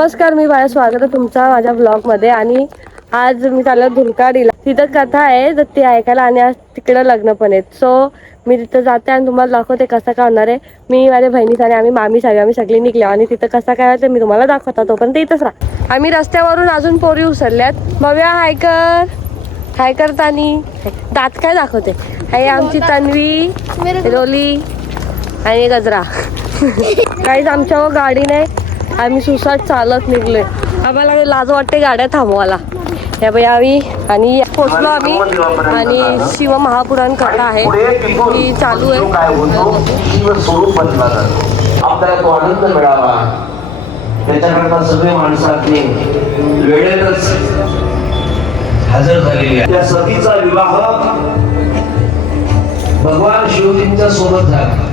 नमस्कार, मी बाळा, स्वागत आहे तुमचा माझ्या ब्लॉगमध्ये. आणि आज मी चाललो धुलकाडीला. तिथं कथा आहे तर ती ऐकायला, आणि आज तिकडं लग्न पण आहेत. सो मी तिथं जाते आणि तुम्हाला दाखवते कसं काय होणार आहे. मी माझ्या बहिणीस आणि आम्ही सगळी निघलो आणि तिथं कसं काय होतं मी तुम्हाला दाखवतो. तोपर्यंत इथंच राहा. आम्ही रस्त्यावरून अजून पोरी उसरल्यात. बघूया, हाय कर तानी. दात काय दाखवते. हाय आमची तन्वी, रोली आणि गजरा. काहीच आमच्यावर गाडी नाही, आम्ही सुसाट चालत निघलोय. आम्हाला लाज वाटते गाड्या थांबवायला. या बाई आम्ही आणि पोचलो आम्ही. आणि शिव महापुराण कथा आहे ती चालू आहे. आपल्याला तो आनंद मिळावा त्याच्याकरता सगळे माणसातले वेळेतच हजर झालेले. त्या सतीचा विवाह भगवान शिवजींच्या सोबत झाला.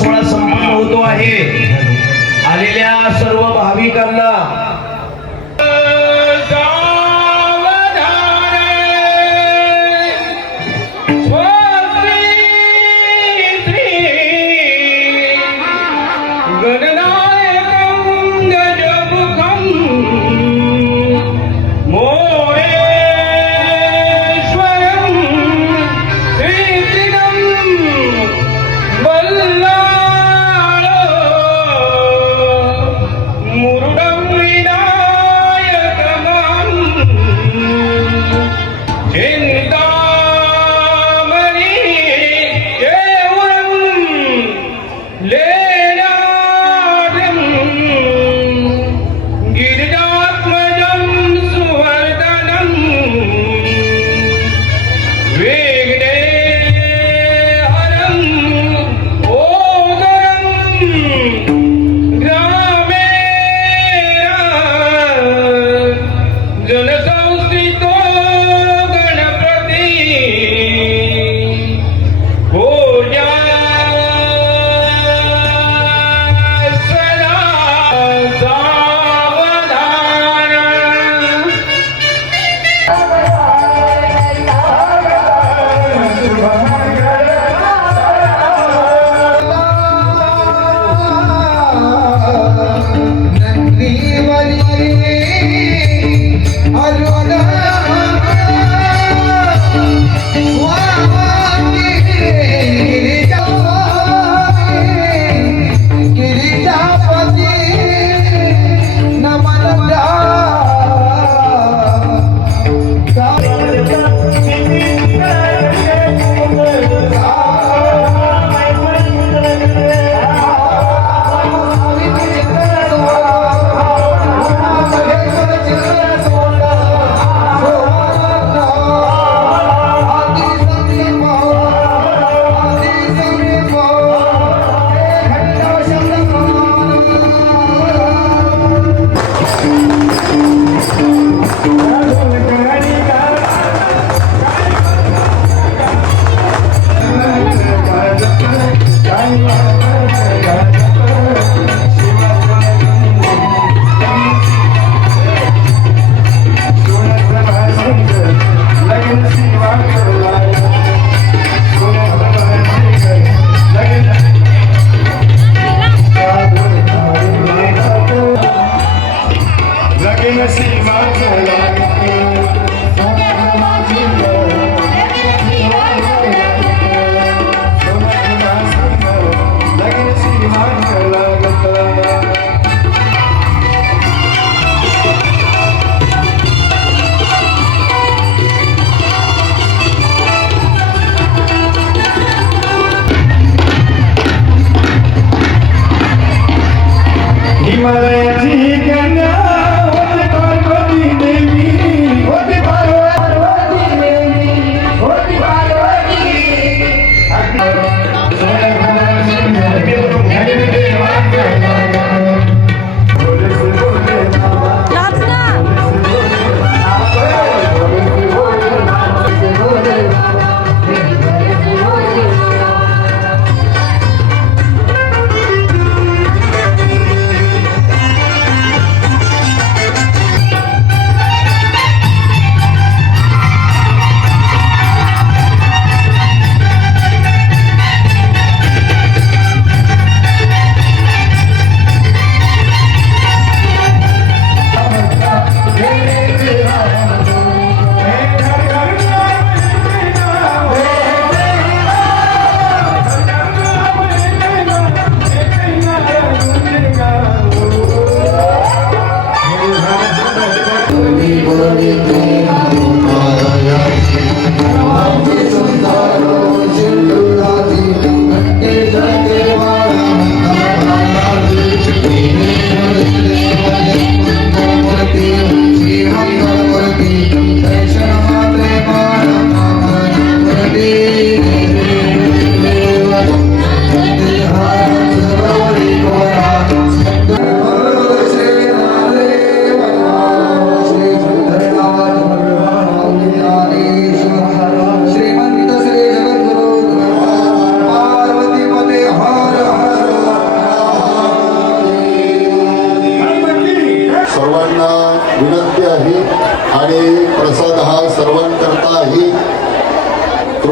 सोहळा संपन्न होतो आहे. आलेल्या सर्व भाविकांना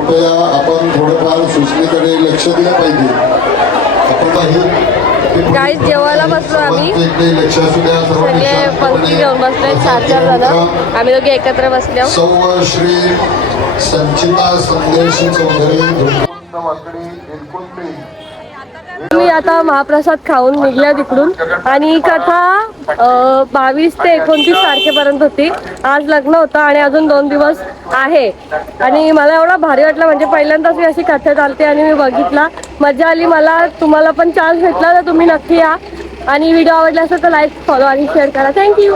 कृपया आपण थोडंफार सूचनेकडे लक्ष दिलं पाहिजे. आपण बाहेर गाईज जेवायला बसलो आम्ही, लक्ष असू द्या. सगळे पंक्ती घेऊन बसले, 4-4 जण आम्ही दोघे एकत्र बसलो. सौ श्री संचिता संदेश चौधरी वाकडी एलकुंडे. मी आता महाप्रसाद खाऊन निघल्या तिकडून आणि ही कथा 22 ते 29 तारखेपर्यंत होती. आज लग्न होतं आणि अजून 2 दिवस आहे आणि मला एवढा भारी वाटलं, म्हणजे पहिल्यांदाच मी अशी कथा चालते आणि मी बघितला, मजा आली मला. तुम्हाला पण चान्स भेटला तर तुम्ही नक्की या आणि व्हिडिओ आवडला असेल तर लाईक, फॉलो आणि शेअर करा. थँक्यू.